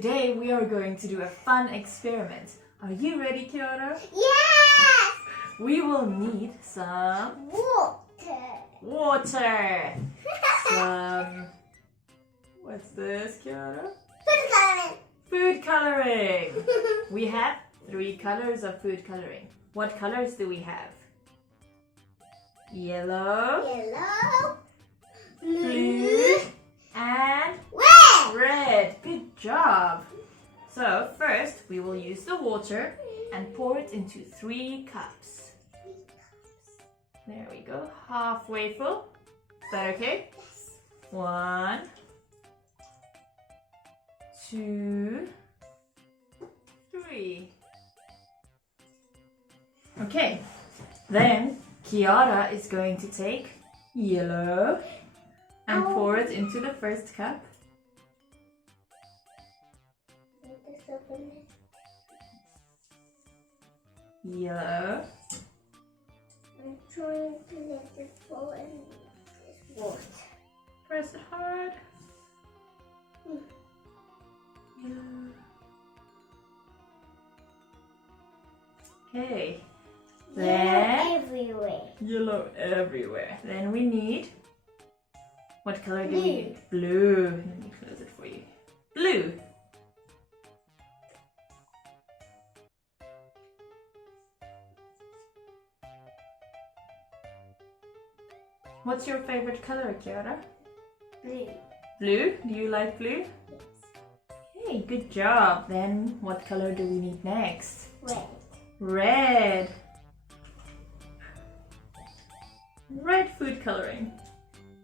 Today we are going to do a fun experiment. Are you ready, Kiara? Yes! We will need some water. Some, what's this, Kiara? Food coloring. We have 3 colors of food coloring. What colors do we have? Yellow, blue, and red. Good job. So first we will use the water and pour it into 3 cups. There we go, halfway full. Is that okay? Yes. 1, 2, 3. Okay, then Kiara is going to take yellow and pour it into the first cup. Yellow. I'm trying to let it fall in this water. Press it hard. Yellow. Okay. Then Everywhere. yellow everywhere. Then we need, what color do we need? Blue. Let me close it for you. Blue. What's your favorite color, Kiara? Blue. Blue? Do you like blue? Yes. Okay, good job. Then what color do we need next? Red. Red. Red food coloring.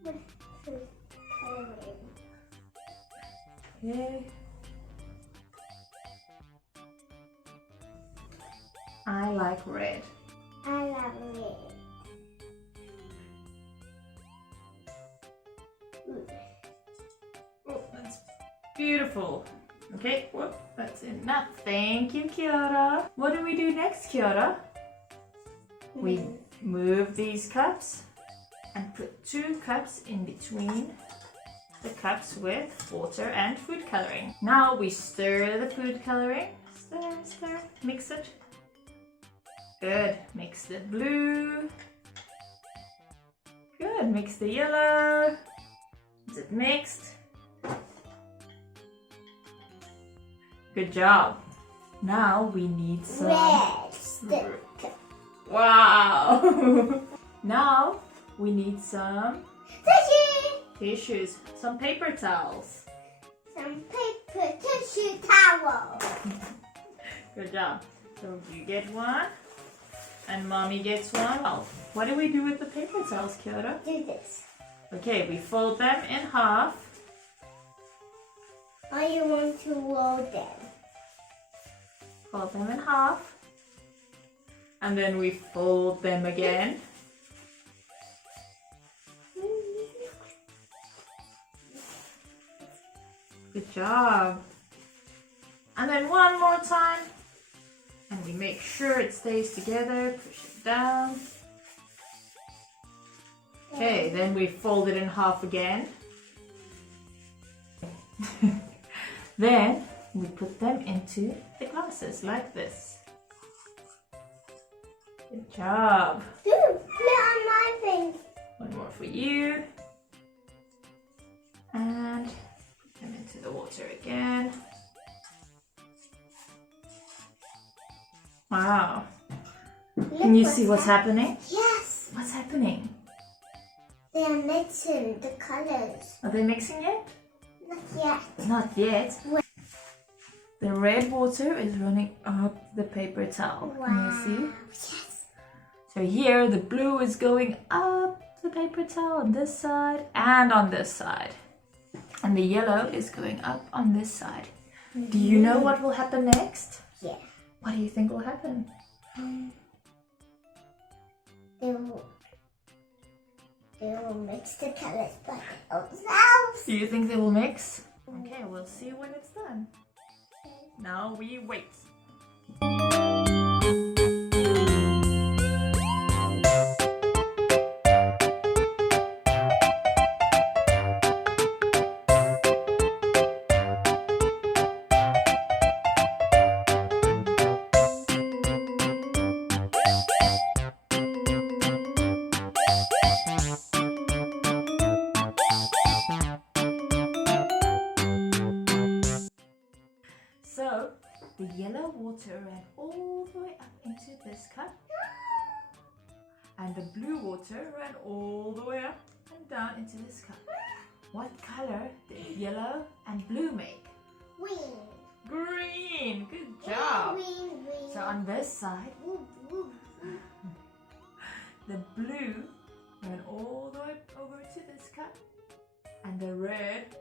Food coloring. Okay. I like red. I love red. Oh, that's beautiful. Okay, whoop, that's enough. Thank you, Kiara. What do we do next, Kiara? We move these cups and put 2 cups in between the cups with water and food coloring. Now we stir the food coloring. Stir, stir, mix it. Good, mix the blue. Good, mix the yellow. Is it mixed? Good job. Now we need some Red. Wow! Now we need some Tissue. tissues, some paper towels. Some paper tissue towel. Good job. So you get one and mommy gets one. Oh, what do we do with the paper towels, Kiara? Do this. Okay, we fold them in half. Or you want to roll them. Fold them in half. And then we fold them again. Good job. And then one more time. And we make sure it stays together. Push it down. Okay, then we fold it in half again. Then we put them into the glasses like this. Good job. Put on my thing. One more for you. And put them into the water again. Wow. Can you see what's happening? Yes. What's happening? They are mixing the colors. Are they mixing yet? Not yet. Not yet. The red water is running up the paper towel. Wow. Can you see? Yes. So here the blue is going up the paper towel on this side and on this side. And the yellow is going up on this side. Do you know what will happen next? Yeah. What do you think will happen? They will mix the colors by themselves. Do you think they will mix? Okay, we'll see when it's done. Now we wait. The yellow water ran all the way up into this cup. And the blue water ran all the way up and down into this cup. What color did yellow and blue make? Green. Green. Good job. Green, green. So on this side, the blue ran all the way over to this cup. And the red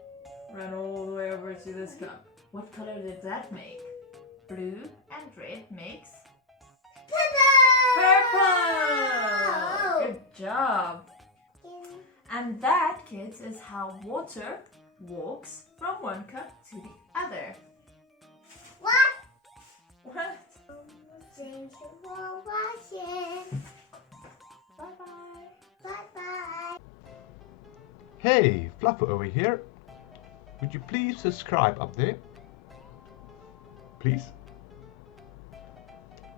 ran all the way over to this cup. What color did that make? Blue and red makes purple! Good job! And that, kids, is how water walks from one cup to the other. What? What? Thank you for watching. Bye-bye. Bye-bye. Hey, Fluffer over here. Would you please subscribe up there? Please?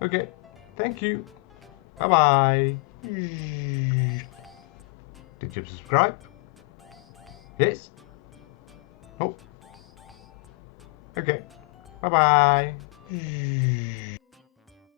Okay, thank you. Bye-bye. Did you subscribe? Yes? Oh. Okay. Bye-bye.